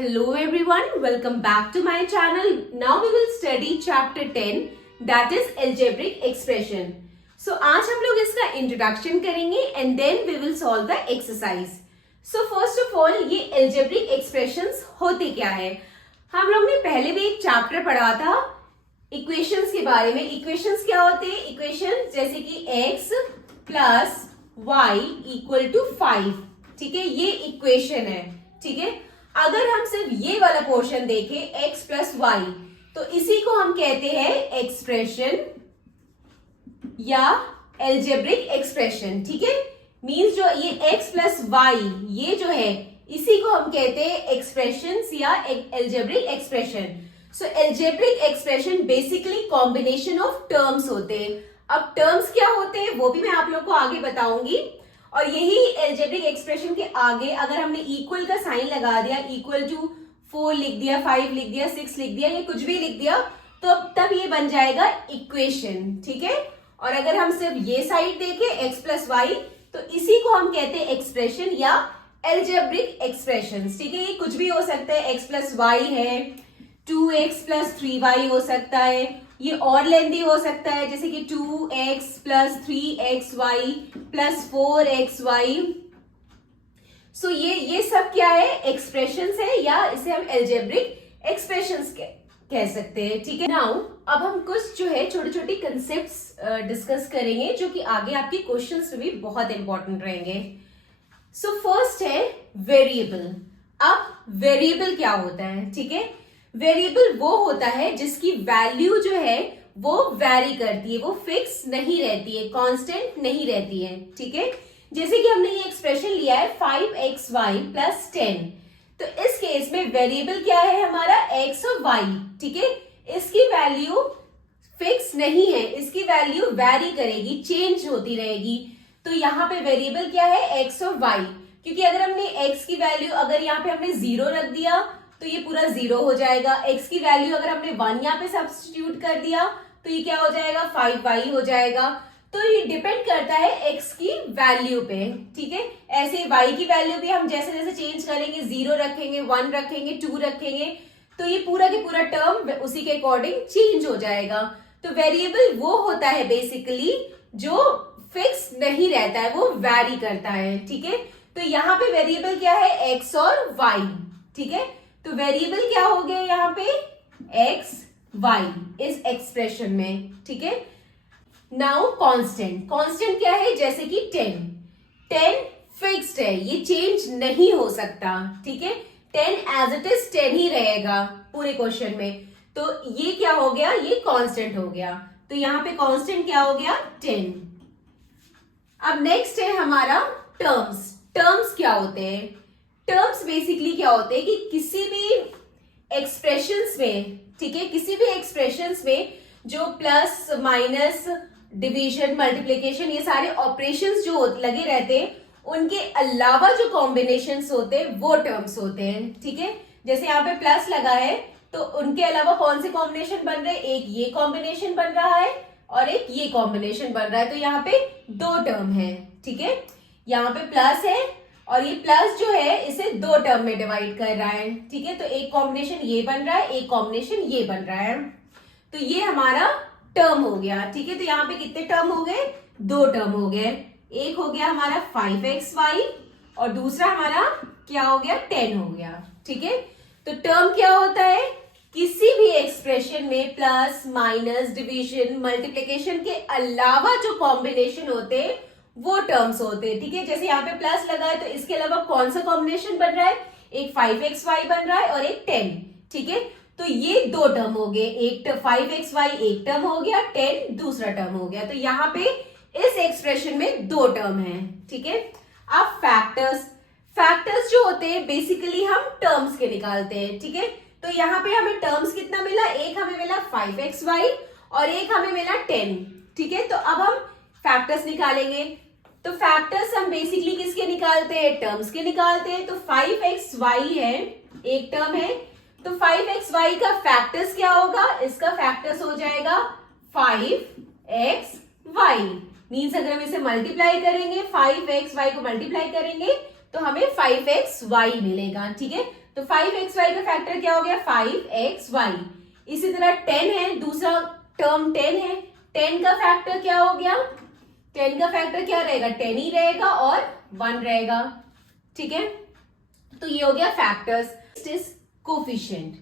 Hello everyone, welcome back to my channel. Now we will study chapter 10 that is algebraic expression. So आज हम लोग इसका introduction करेंगे and then we will solve the exercise. So first of all ये algebraic expressions होते क्या है? हम लोग ने पहले भी एक chapter पढ़ा था equations के बारे में. Equations क्या होते हैं? Equations जैसे कि x plus y equal to 5. ठीक है, ये equation है. ठीक है, अगर हम सिर्फ ये वाला पोर्शन देखें x प्लस वाई तो इसी को हम कहते हैं एक्सप्रेशन या एल्जेब्रिक एक्सप्रेशन. ठीक है, मींस जो ये x प्लस वाई ये जो है इसी को हम कहते हैं एक्सप्रेशन या algebraic expression. So algebraic expression basically combination of terms होते हैं. अब टर्म्स क्या होते हैं वो भी मैं आप लोग को आगे बताऊंगी. और यही एल्जेब्रिक एक्सप्रेशन के आगे अगर हमने इक्वल का साइन लगा दिया, इक्वल टू 4 लिख दिया, 5 लिख दिया, 6 लिख दिया, ये कुछ भी लिख दिया तो तब ये बन जाएगा इक्वेशन. ठीक है, और अगर हम सिर्फ ये साइड देखें x प्लस वाई तो इसी को हम कहते हैं एक्सप्रेशन या एल्जेब्रिक एक्सप्रेशन. ठीक है, ये कुछ भी हो सकता है. x प्लस वाई है, 2x प्लस 3y हो सकता है. ये और लेंदी हो सकता है जैसे कि 2x plus 3xy plus 4xy. सो ये सब क्या है? एक्सप्रेशंस है या इसे हम एल्जेब्रिक एक्सप्रेशंस कह सकते हैं. ठीक है, नाउ अब हम कुछ जो है छोटी छोटी कंसेप्ट्स डिस्कस करेंगे जो कि आगे आपके क्वेश्चंस में भी बहुत इंपॉर्टेंट रहेंगे. सो फर्स्ट है वेरिएबल. अब वेरिएबल क्या होता है? ठीक है, वेरिएबल वो होता है जिसकी वैल्यू जो है वो वैरी करती है, वो फिक्स नहीं रहती है, कांस्टेंट नहीं रहती है. ठीक है, जैसे कि हमने ये एक्सप्रेशन लिया है 5xy प्लस 10. तो इस केस में वेरिएबल क्या है हमारा? x और y. ठीक है, इसकी वैल्यू फिक्स नहीं है, इसकी वैल्यू वैरी करेगी, चेंज होती रहेगी. तो यहाँ पे वेरिएबल क्या है? x और y. क्योंकि अगर हमने x की वैल्यू अगर यहाँ पे हमने 0 रख दिया तो ये पूरा 0 हो जाएगा. x की वैल्यू अगर हमने 1 यहाँ पे सब्स्टिट्यूट कर दिया तो ये क्या हो जाएगा? 5y हो जाएगा. तो ये डिपेंड करता है x की वैल्यू पे. ठीक है, ऐसे y की वैल्यू भी हम जैसे जैसे चेंज करेंगे, 0 रखेंगे, 1 रखेंगे, 2 रखेंगे तो ये पूरा के पूरा टर्म उसी के अकॉर्डिंग चेंज हो जाएगा. तो वेरिएबल वो होता है बेसिकली जो फिक्स नहीं रहता है, वो वैरी करता है. ठीक है, तो यहाँ पे वेरिएबल क्या है? x और y. ठीक है, तो वेरिएबल क्या हो गया यहाँ पे? x y इस एक्सप्रेशन में. ठीक है, नाउ कांस्टेंट. कांस्टेंट क्या है? जैसे कि 10 फिक्स्ड है, ये चेंज नहीं हो सकता. ठीक है, 10 एज इट इज 10 ही रहेगा पूरे क्वेश्चन में. तो ये क्या हो गया? ये कांस्टेंट हो गया. तो यहाँ पे कांस्टेंट क्या हो गया? 10. अब नेक्स्ट है हमारा टर्म्स. टर्म्स क्या होते हैं? टर्म्स बेसिकली क्या होते हैं कि किसी भी एक्सप्रेशंस में, ठीक है, किसी भी एक्सप्रेशंस में जो प्लस माइनस डिवीजन मल्टीप्लिकेशन ये सारे ऑपरेशंस जो लगे रहते हैं उनके अलावा जो कॉम्बिनेशंस होते हैं वो टर्म्स होते हैं. ठीक है, जैसे यहाँ पे प्लस लगा है तो उनके अलावा कौन से कॉम्बिनेशन बन रहे हैं? एक ये कॉम्बिनेशन बन रहा है और एक ये कॉम्बिनेशन बन रहा है. तो यहाँ पे 2 टर्म है. ठीक है, यहाँ पे प्लस है और ये प्लस जो है इसे 2 टर्म में डिवाइड कर रहा है. ठीक है, तो एक कॉम्बिनेशन ये बन रहा है, एक कॉम्बिनेशन ये बन रहा है. तो ये हमारा टर्म हो गया. ठीक है, तो यहाँ पे कितने टर्म हो गए? 2 टर्म हो गए. एक हो गया हमारा 5xy और दूसरा हमारा क्या हो गया? 10 हो गया. ठीक है, तो टर्म क्या होता है? किसी भी एक्सप्रेशन में प्लस माइनस डिवीजन मल्टीप्लिकेशन के अलावा जो कॉम्बिनेशन होते हैं वो टर्म्स होते हैं. ठीक है, जैसे यहाँ पे प्लस लगा है तो इसके अलावा कौन सा कॉम्बिनेशन बन रहा है? एक 5xy बन रहा है और एक 10. ठीक है, तो ये 2 टर्म हो गए. एक 5xy एक टर्म हो गया, 10 दूसरा टर्म हो गया. तो यहाँ पे इस एक्सप्रेशन में 2 टर्म है. ठीक है, अब फैक्टर्स. फैक्टर्स जो होते हैं बेसिकली हम टर्म्स के निकालते हैं. ठीक है, तो यहाँ पे हमें टर्म्स कितना मिला? एक हमें मिला 5xy और एक हमें मिला 10. ठीक है, तो अब हम फैक्टर्स निकालेंगे. तो फैक्टर्स हम बेसिकली किसके निकालते हैं? टर्म्स के निकालते हैं. तो 5xy है, एक टर्म है, तो 5xy का फैक्टर्स क्या होगा? इसका फैक्टर्स हो जाएगा 5xy. मीन्स अगर हम इसे मल्टीप्लाई करेंगे, 5xy को मल्टीप्लाई करेंगे तो हमें 5xy मिलेगा. ठीक है, तो 5xy का फैक्टर क्या हो गया 5xy। इसी तरह 10 है, दूसरा टर्म 10 है, 10 का फैक्टर क्या हो गया, 10 का फैक्टर क्या रहेगा 10 ही रहेगा और 1 रहेगा। ठीक है, तो ये हो गया फैक्टर्स। कोफिशिएंट,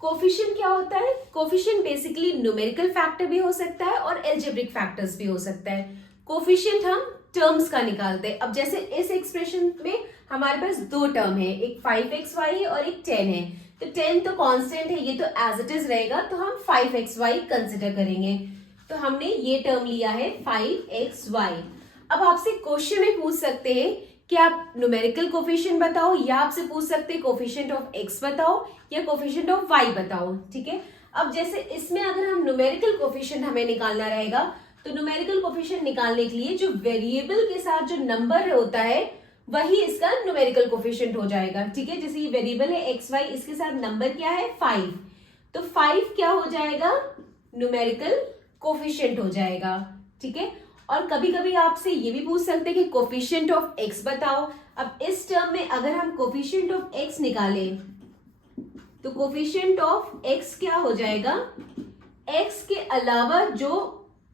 कोफिशिएंट क्या होता है, कोफिशिएंट बेसिकली न्यूमेरिकल फैक्टर भी हो सकता है और एल्जेब्रिक फैक्टर्स भी हो सकता है। कोफिशिएंट हम टर्म्स का निकालते हैं। अब जैसे इस एक्सप्रेशन में हमारे पास दो टर्म है, एक 5xy है और एक 10 है। तो 10 तो कांस्टेंट है, ये तो एज इट इज रहेगा, तो हम 5xy कंसिडर करेंगे। तो हमने ये टर्म लिया है 5xy। अब आपसे क्वेश्चन में पूछ सकते हैं कि आप न्यूमेरिकल कोफिशिएंट बताओ, या आपसे पूछ सकते हैं कोफिशिएंट ऑफ x बताओ या कोफिशिएंट ऑफ y बताओ। ठीक है, अब जैसे इसमें अगर हम न्यूमेरिकल कोफिशिएंट हमें निकालना रहेगा, तो न्यूमेरिकल कोफिशिएंट निकालने के लिए जो वेरिएबल के साथ जो नंबर होता है वही इसका न्यूमेरिकल कोफिशिएंट हो जाएगा। ठीक है, जैसे ये वेरिएबल है xy, इसके साथ नंबर क्या है 5, तो 5 क्या हो जाएगा न्यूमेरिकल कोफिशिएंट हो जाएगा। ठीक है, और कभी कभी आपसे ये भी पूछ सकते हैं कि कोफिशिएंट ऑफ x बताओ। अब इस टर्म में अगर हम कोफिशिएंट ऑफ x निकालें तो कोफिशिएंट ऑफ x क्या हो जाएगा, x के अलावा जो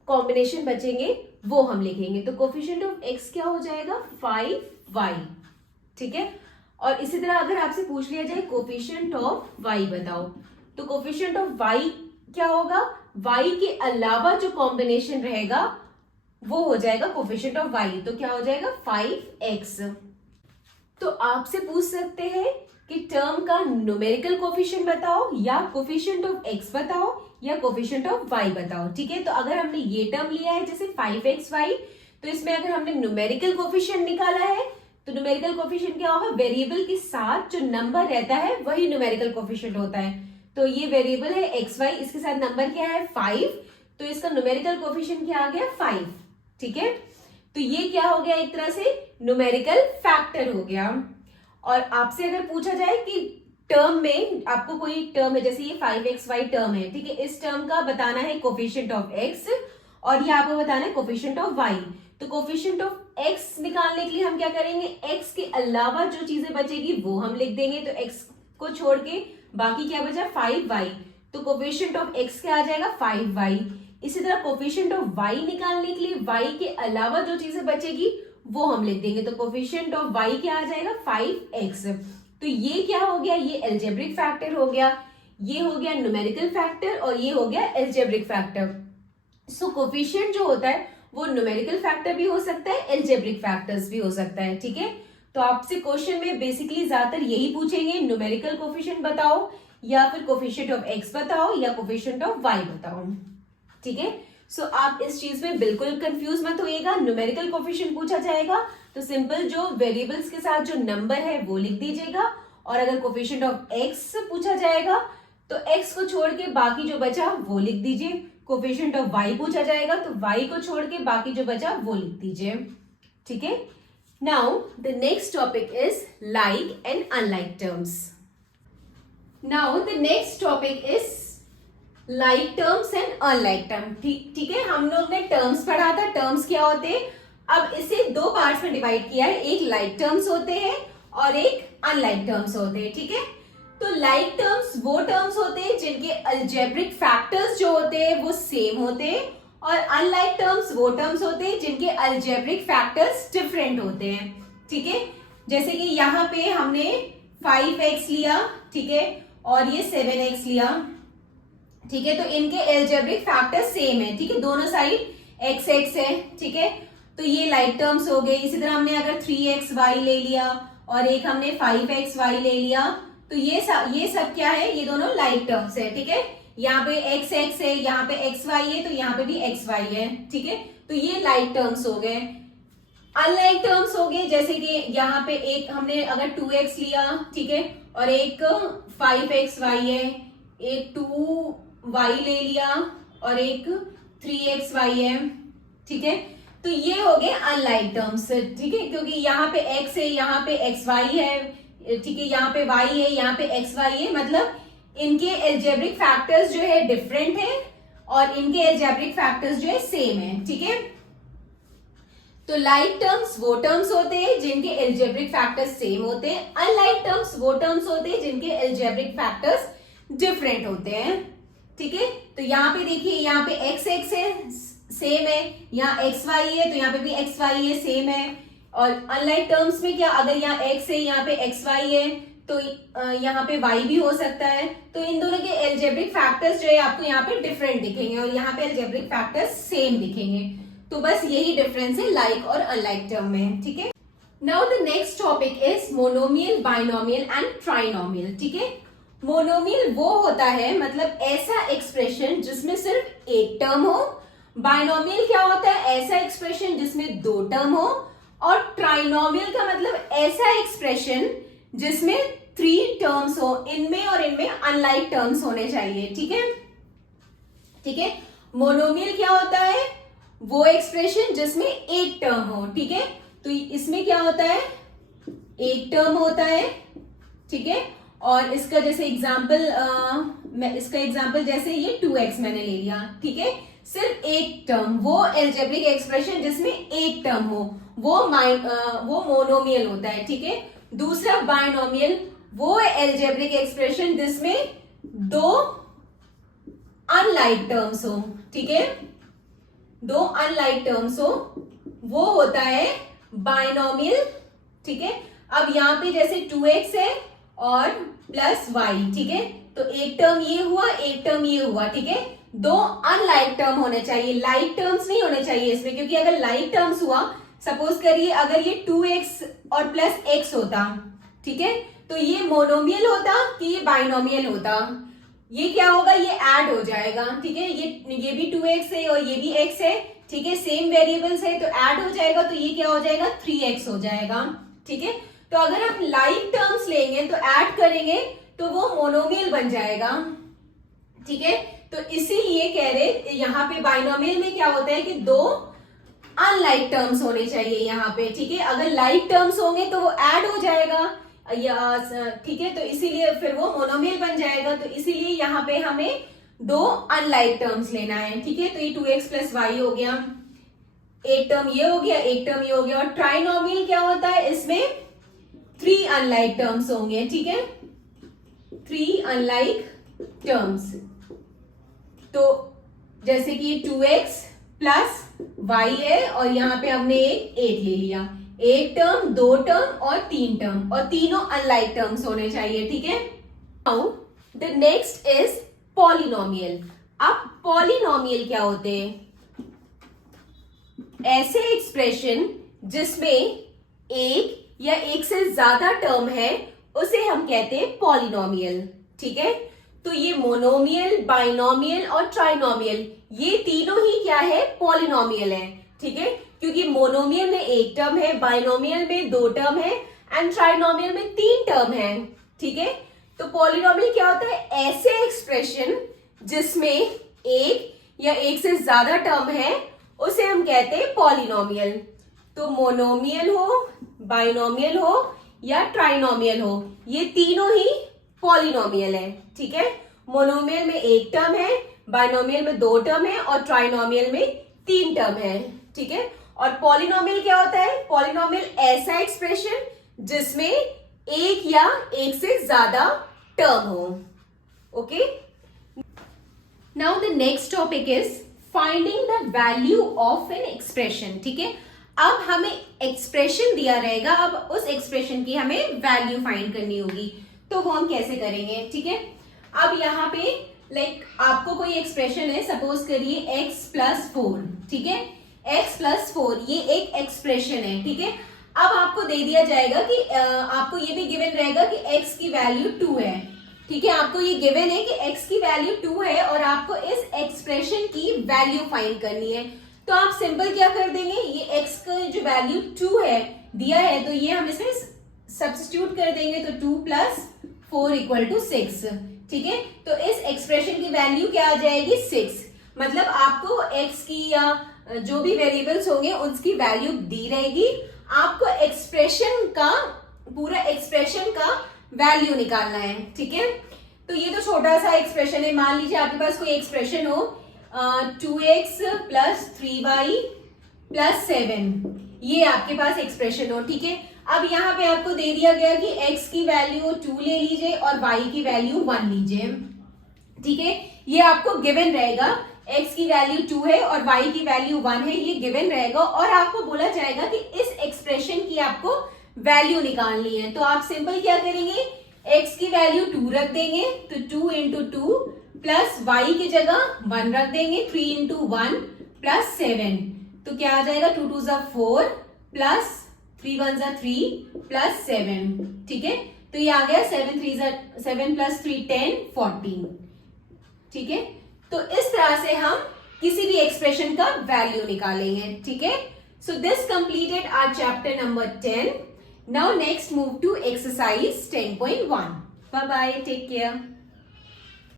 कॉम्बिनेशन बचेंगे वो हम लिखेंगे। तो कोफिशिएंट ऑफ x क्या हो जाएगा 5y। ठीक है, और इसी तरह अगर आपसे पूछ लिया जाए कोफिशिएंट ऑफ y बताओ, तो कोफिशिएंट ऑफ y क्या होगा, y के अलावा जो कॉम्बिनेशन रहेगा वो हो जाएगा कोफिशिएंट ऑफ y। तो क्या हो जाएगा 5x। तो आपसे पूछ सकते हैं कि टर्म का न्यूमेरिकल कोफिशिएंट बताओ, या कोफिशिएंट ऑफ x बताओ, या कोफिशिएंट ऑफ y बताओ। ठीक है, तो अगर हमने ये टर्म लिया है जैसे 5xy, तो इसमें अगर हमने न्यूमेरिकल कोफिशिएंट निकाला है, तो न्यूमेरिकल कोफिशिएंट क्या होगा, वेरिएबल के साथ जो नंबर रहता है वही न्यूमेरिकल कोफिशिएंट होता है। तो ये वेरिएबल है xy, इसके साथ नंबर क्या है 5, तो इसका न्यूमेरिकल कोफिशिएंट क्या आ गया 5। ठीक है, तो ये क्या हो गया, एक तरह से न्यूमेरिकल फैक्टर हो गया। और आपसे अगर पूछा जाए कि टर्म में आपको कोई टर्म है, जैसे ये 5xy टर्म है, ठीक है, इस टर्म का बताना है कोफिशिएंट ऑफ x और ये आपको बताना है कोफिशिएंट ऑफ y। तो कोफिशिएंट ऑफ x निकालने के लिए हम क्या करेंगे, x के अलावा जो चीजें बचेगी वो हम लिख देंगे। तो x को छोड़ के बाकी क्या बचा 5y, तो कोफिशिएंट ऑफ x क्या आ जाएगा 5y। इसी तरह कोफिशिएंट ऑफ y निकालने के लिए y के अलावा जो चीजें बचेगी वो हम लिख देंगे। तो कोफिशिएंट ऑफ y क्या आ जाएगा 5x। तो ये क्या हो गया, ये एल्जेब्रिक फैक्टर हो गया, ये हो गया न्यूमेरिकल फैक्टर और ये हो गया एल्जेब्रिक फैक्टर। सो कोफिशिएंट जो होता है वो न्यूमेरिकल फैक्टर भी हो सकता है, एल्जेब्रिक फैक्टर्स भी हो सकता है। ठीक है, तो आपसे क्वेश्चन में बेसिकली ज्यादातर यही पूछेंगे, न्यूमेरिकल कोफिशिएंट बताओ, या फिर कोफिशिएंट ऑफ x बताओ, या कोफिशिएंट ऑफ y बताओ। ठीक है, सो आप इस चीज में बिल्कुल कंफ्यूज मत होइएगा। न्यूमेरिकल कोफिशिएंट पूछा जाएगा तो सिंपल जो वेरिएबल्स के साथ जो नंबर है वो लिख दीजिएगा, और अगर कोफिशिएंट ऑफ x पूछा जाएगा तो x को छोड़ के बाकी जो बचा वो लिख दीजिए। कोफिशिएंट ऑफ y पूछा जाएगा तो y को छोड़ के बाकी जो बचा वो लिख दीजिए। ठीक है, now the next topic is like and unlike terms. Now the next topic is like terms and unlike term. ठीक है, हम लोग ने टर्म्स पढ़ा था, टर्म्स क्या होते हैं। अब इसे दो पार्ट्स में डिवाइड किया है, एक लाइक टर्म्स होते हैं और एक अनलाइक टर्म्स होते हैं। ठीक है, तो लाइक टर्म्स वो टर्म्स होते हैं जिनके अलजेब्रिक फैक्टर्स जो होते हैं वो सेम होते हैं, और अनलाइक टर्म्स वो टर्म्स होते हैं जिनके अलजेब्रिक फैक्टर्स डिफरेंट होते हैं। ठीक है, जैसे कि यहाँ पे हमने 5x लिया, ठीक है, और ये 7x लिया। ठीक है, तो इनके अलजेब्रिक फैक्टर सेम है। ठीक है, दोनों साइड x x है। ठीक है, तो ये लाइक टर्म्स हो गए। इसी तरह हमने अगर 3xy ले लिया और एक हमने 5xy ले लिया, तो ये सब क्या है, ये दोनों लाइक टर्म्स है। ठीक है, यहाँ पे x x है, यहाँ पे xy है, तो यहाँ पे भी xy है। ठीक है, तो ये लाइक टर्म्स हो गए। अनलाइक टर्म्स हो गए, जैसे कि यहाँ पे एक हमने अगर 2x लिया, ठीक है, और एक 5xy है, एक 2y ले लिया और एक 3xy है। ठीक है, तो ये हो गए अनलाइक टर्म्स। ठीक है, क्योंकि यहाँ पे x है, यहाँ पे xy है, ठीक है, यहाँ पे y है, यहाँ पे xy है, मतलब इनके अलजेब्रिक फैक्टर्स जो है डिफरेंट है और इनके अलजेब्रिक फैक्टर्स जो है सेम है। ठीक है, तो लाइक टर्म्स वो टर्म्स होते हैं जिनके एल्जेब्रिक फैक्टर्स सेम होते हैं, अनलाइक टर्म्स वो टर्म्स होते हैं जिनके एल्जेब्रिक फैक्टर्स डिफरेंट होते हैं। ठीक है, तो यहाँ पे देखिए, यहाँ पे एक्स एक्स है सेम है, यहाँ एक्स वाई है तो यहाँ पे भी एक्स वाई है सेम है। और अनलाइक टर्म्स में क्या, अगर यहाँ एक्स है यहाँ पे एक्स वाई है तो यहाँ पे y भी हो सकता है। तो इन दोनों के एल्जेब्रिक फैक्टर्स जो है आपको यहाँ पे डिफरेंट दिखेंगे और यहाँ पे एल्जेब्रिक फैक्टर्स सेम दिखेंगे। तो बस यही डिफरेंस है लाइक और अनलाइक टर्म में। ठीक है, now the next topic is monomial, binomial and trinomial. ठीक है, मोनोमियल वो होता है मतलब ऐसा एक्सप्रेशन जिसमें सिर्फ एक टर्म हो। बाइनोमियल क्या होता है, ऐसा एक्सप्रेशन जिसमें दो टर्म हो। और ट्राइनोमियल का मतलब ऐसा एक्सप्रेशन जिसमें 3 टर्म्स हो, इनमें और इनमें अनलाइक टर्म्स होने चाहिए। ठीक है, ठीक है, मोनोमियल क्या होता है, वो एक्सप्रेशन जिसमें एक टर्म हो। ठीक है, तो इसमें क्या होता है, एक टर्म होता है। ठीक है, और इसका जैसे एग्जांपल, इसका एग्जांपल जैसे ये 2x मैंने ले लिया। ठीक है, सिर्फ एक टर्म, वो एल्जेब्रिक एक्सप्रेशन जिसमें एक टर्म हो वो मोनोमियल होता है। ठीक है, दूसरा बाइनोमियल, वो एल्जेब्रिक एक्सप्रेशन जिसमें 2 अनलाइक टर्म्स हो। ठीक है, 2 अनलाइक टर्म्स हो, वो होता है बाइनोमियल। ठीक है, अब यहाँ पे जैसे 2x है और प्लस y। ठीक है, तो एक टर्म ये हुआ, एक टर्म ये हुआ। ठीक है, 2 अनलाइक टर्म होने चाहिए, लाइक टर्म्स नहीं होने चाहिए इसमें, क्योंकि अगर लाइक टर्म्स हुआ, सपोज करिए अगर ये 2x और प्लस x होता, ठीक है, तो ये मोनोमियल होता कि ये बाइनोमियल होता। ये क्या होगा, ये ऐड हो जाएगा। ठीक है, ये भी 2x है और ये भी x है। ठीक है, सेम वेरिएबल्स है तो ऐड हो जाएगा, तो ये क्या हो जाएगा, 3x हो जाएगा। ठीक है, तो अगर आप लाइक टर्म्स लेंगे तो ऐड करेंगे तो वो मोनोमियल बन जाएगा। ठीक है, तो इसीलिए कह रहे यहाँ पे बाइनोमियल में क्या होता है कि 2 अनलाइक टर्म्स होने चाहिए यहाँ पे। ठीक है, अगर लाइक टर्म्स होंगे तो वो ऐड हो जाएगा। ठीक है, तो इसीलिए फिर वो मोनोमियल बन जाएगा। तो इसीलिए यहाँ पे हमें 2 अनलाइक टर्म्स लेना है। ठीक है, तो ये 2x प्लस वाई हो गया, एक टर्म ये हो गया, एक टर्म ये हो गया। और ट्राइनोमियल क्या होता है, इसमें 3 अनलाइक टर्म्स होंगे। ठीक है, 3 अनलाइक टर्म्स। तो जैसे कि 2x प्लस y है और यहाँ पे हमने एक 8 ले लिया, एक टर्म, 2 टर्म और 3 टर्म, और तीनों अनलाइक टर्म्स होने चाहिए। ठीक है, now the next is polynomial. अब पॉलिनोमियल क्या होते हैं, ऐसे एक्सप्रेशन जिसमें एक या एक से ज्यादा टर्म है उसे हम कहते हैं पॉलिनोमियल। ठीक है, तो ये मोनोमियल, बाइनोमियल और ट्राइनोमियल, ये तीनों ही क्या है, पॉलिनोमियल है। ठीक है, क्योंकि मोनोमियल में एक टर्म है, बाइनोमियल में 2 टर्म है एंड ट्राइनोमियल में 3 टर्म है। ठीक है, तो पॉलिनोमियल क्या होता है, ऐसे एक्सप्रेशन जिसमें एक या एक से ज्यादा टर्म है उसे हम कहते हैं पॉलिनोमियल। तो मोनोमियल हो, बाइनोमियल हो या ट्राइनोमियल हो, ये तीनों ही पॉलिनोमियल है। ठीक है, मोनोमियल में एक टर्म है, बाइनोमियल में 2 टर्म है और ट्राइनोमियल में 3 टर्म है। ठीक है, और पॉलिनोमियल क्या होता है, पॉलिनोमियल ऐसा एक्सप्रेशन जिसमें एक या एक से ज्यादा टर्म हो। Okay, now the next topic is finding the value of an expression. ठीक है, अब हमें एक्सप्रेशन दिया रहेगा, अब उस एक्सप्रेशन की हमें वैल्यू फाइंड करनी होगी। तो वो हम कैसे करेंगे। ठीक है, अब यहाँ पे आपको कोई एक्सप्रेशन है, सपोज करिए x प्लस 4। ठीक है, x प्लस 4 ये एक एक्सप्रेशन है। ठीक है, अब आपको दे दिया जाएगा कि आपको ये भी गिवन रहेगा कि x की वैल्यू 2 है। ठीक है, आपको ये गिवन है कि x की वैल्यू 2 है और आपको इस एक्सप्रेशन की वैल्यू फाइंड करनी है। तो आप सिंपल क्या कर देंगे, ये x का जो वैल्यू 2 है दिया है तो ये हम इसमें सब्स्टिट्यूट कर देंगे, तो 2 प्लस 4 इक्वल टू 6। ठीक है, तो इस एक्सप्रेशन की वैल्यू क्या आ जाएगी, 6। मतलब आपको x की या जो भी वेरिएबल्स होंगे उसकी वैल्यू दी रहेगी, आपको एक्सप्रेशन का, पूरा एक्सप्रेशन का वैल्यू निकालना है। ठीक है, तो ये तो छोटा सा एक्सप्रेशन है। मान लीजिए आपके पास कोई एक्सप्रेशन हो 2x प्लस 3y प्लस 7, ये आपके पास एक्सप्रेशन हो, ठीक है। अब यहाँ पे आपको दे दिया गया कि x की वैल्यू 2 ले लीजिए और y की वैल्यू 1 लीजिए, ठीक है। ये आपको गिवन रहेगा, x की वैल्यू 2 है और y की वैल्यू 1 है, ये गिवन रहेगा और आपको बोला जाएगा कि इस एक्सप्रेशन की आपको वैल्यू निकालनी है। तो आप सिंपल क्या करेंगे, x की वैल्यू 2 रख देंगे, तो 2 इंटू 2 प्लस y की जगह 1 रख देंगे, 3 इंटू 1 प्लस 7, तो क्या आ जाएगा 2 2 4 प्लस 3 1 3 प्लस 7, ठीक है। तो ये आ गया 7 प्लस 3 10 14, ठीक है। तो इस तरह से हम किसी भी एक्सप्रेशन का वैल्यू निकालेंगे, ठीक है। So this completed our chapter number 10. Now next move to exercise 10.1. Bye bye, take care.